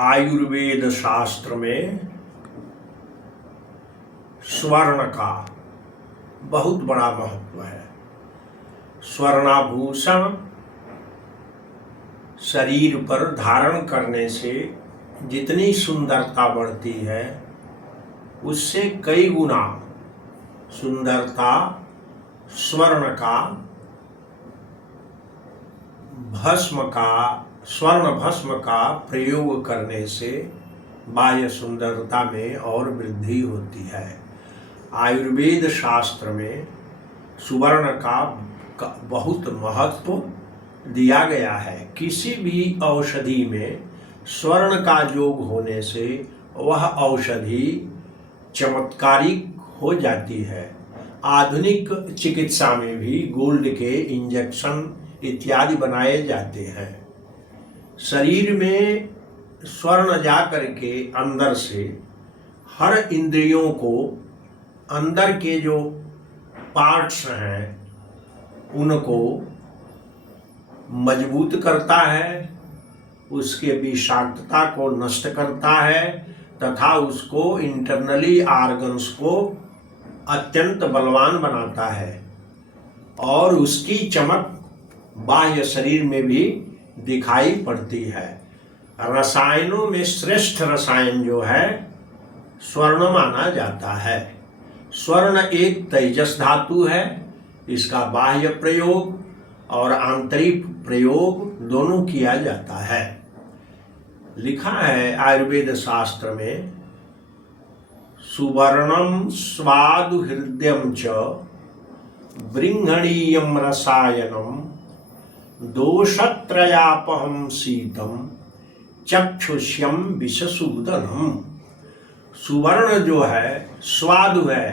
आयुर्वेद शास्त्र में स्वर्ण का बहुत बड़ा महत्व है। स्वर्णाभूषण शरीर पर धारण करने से जितनी सुंदरता बढ़ती है उससे कई गुना सुंदरता स्वर्ण भस्म का प्रयोग करने से बाह्य सुंदरता में और वृद्धि होती है। आयुर्वेद शास्त्र में सुवर्ण का बहुत महत्व दिया गया है। किसी भी औषधि में स्वर्ण का योग होने से वह औषधि चमत्कारिक हो जाती है। आधुनिक चिकित्सा में भी गोल्ड के इंजेक्शन इत्यादि बनाए जाते हैं। शरीर में स्वर्ण जा करके अंदर से हर इंद्रियों को, अंदर के जो पार्ट्स हैं उनको मजबूत करता है, उसके विषाक्तता को नष्ट करता है तथा उसको इंटरनली ऑर्गन्स को अत्यंत बलवान बनाता है और उसकी चमक बाह्य शरीर में भी दिखाई पड़ती है। रसायनों में श्रेष्ठ रसायन जो है स्वर्ण माना जाता है। स्वर्ण एक तेजस धातु है। इसका बाह्य प्रयोग और आंतरिक प्रयोग दोनों किया जाता है। लिखा है आयुर्वेद शास्त्र में, सुवर्णम स्वादु हृदयम च बृंहणीयम रसायनम दोषत्रयापहम शीतम चक्षुष्यम विषसूदनम। सुवर्ण जो है स्वादु है,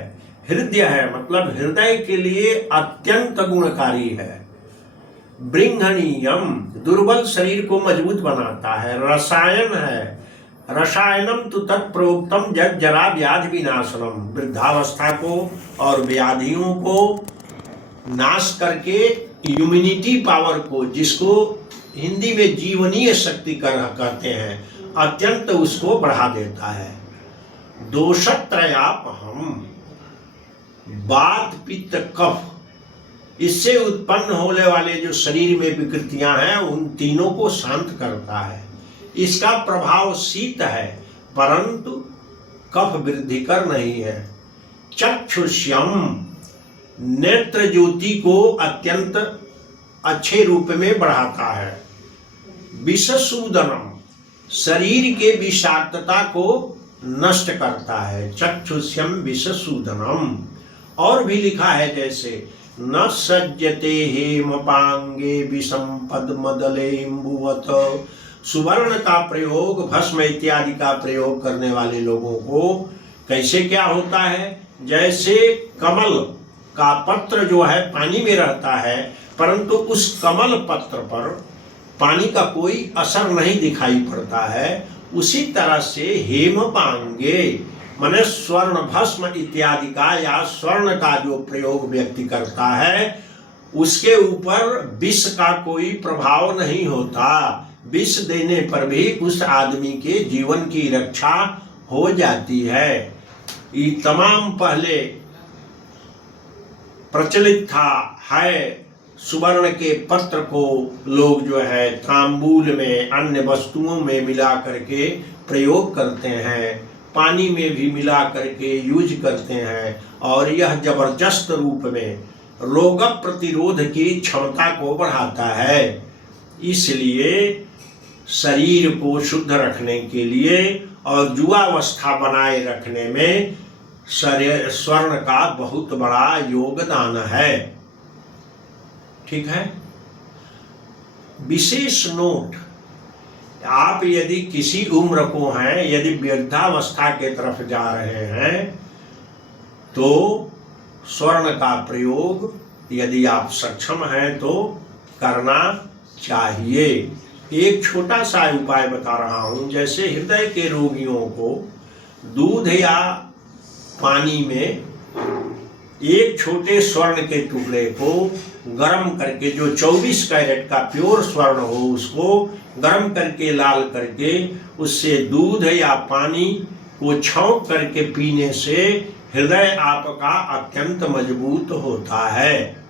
हृदय है, मतलब हृदय के लिए अत्यंत गुणकारी है। बृंहणीयम दुर्बल शरीर को मजबूत बनाता है। रसायन है, रसायनम तो तत्प्रोक्तम जग जरा व्याधि विनाशनम, वृद्धावस्था को और व्याधियों को नाश करके इम्यूनिटी पावर को, जिसको हिंदी में जीवनीय शक्ति कहते हैं, अत्यंत उसको बढ़ा देता है। दोषत्रयापहम, वात पित्त कफ, इससे उत्पन्न होने वाले जो शरीर में विकृतियां हैं उन तीनों को शांत करता है। इसका प्रभाव शीत है परंतु कफ वृद्धिकर नहीं है। चक्षुष्यम, नेत्र ज्योति को अत्यंत अच्छे रूप में बढ़ाता है। विषसूदनम, शरीर के विषाक्तता को नष्ट करता है। चक्षुष्यम विषसूदनम। और भी लिखा है जैसे, न सज्जते हेम पांगे विषम पद्मदलेम्बुवत। सुवर्ण का प्रयोग, भस्म इत्यादि का प्रयोग करने वाले लोगों को कैसे क्या होता है, जैसे कमल का पत्र जो है पानी में रहता है परंतु उस कमल पत्र पर पानी का कोई असर नहीं दिखाई पड़ता है, उसी तरह से हेम पांगे माने स्वर्ण भस्म इत्यादि का या स्वर्ण का जो प्रयोग व्यक्ति करता है उसके ऊपर विष का कोई प्रभाव नहीं होता। विष देने पर भी उस आदमी के जीवन की रक्षा हो जाती है। ये तमाम पहले प्रचलित था है। सुवर्ण के पत्र को लोग जो है तांबूल में, अन्य वस्तुओं में मिला करके प्रयोग करते हैं, पानी में भी मिला करके यूज करते हैं और यह जबरदस्त रूप में रोग प्रतिरोध की क्षमता को बढ़ाता है। इसलिए शरीर को शुद्ध रखने के लिए और युवावस्था बनाए रखने में स्वर्ण का बहुत बड़ा योगदान है। ठीक है। विशेष नोट, आप यदि किसी उम्र को हैं, यदि वृद्धावस्था के तरफ जा रहे हैं तो स्वर्ण का प्रयोग यदि आप सक्षम हैं तो करना चाहिए। एक छोटा सा उपाय बता रहा हूं। जैसे हृदय के रोगियों को दूध या पानी में एक छोटे स्वर्ण के टुकड़े को गरम करके, जो 24 कैरेट का प्योर स्वर्ण हो उसको गरम करके लाल करके उससे दूध या पानी को छौंक करके पीने से हृदय आपका अत्यंत मजबूत होता है।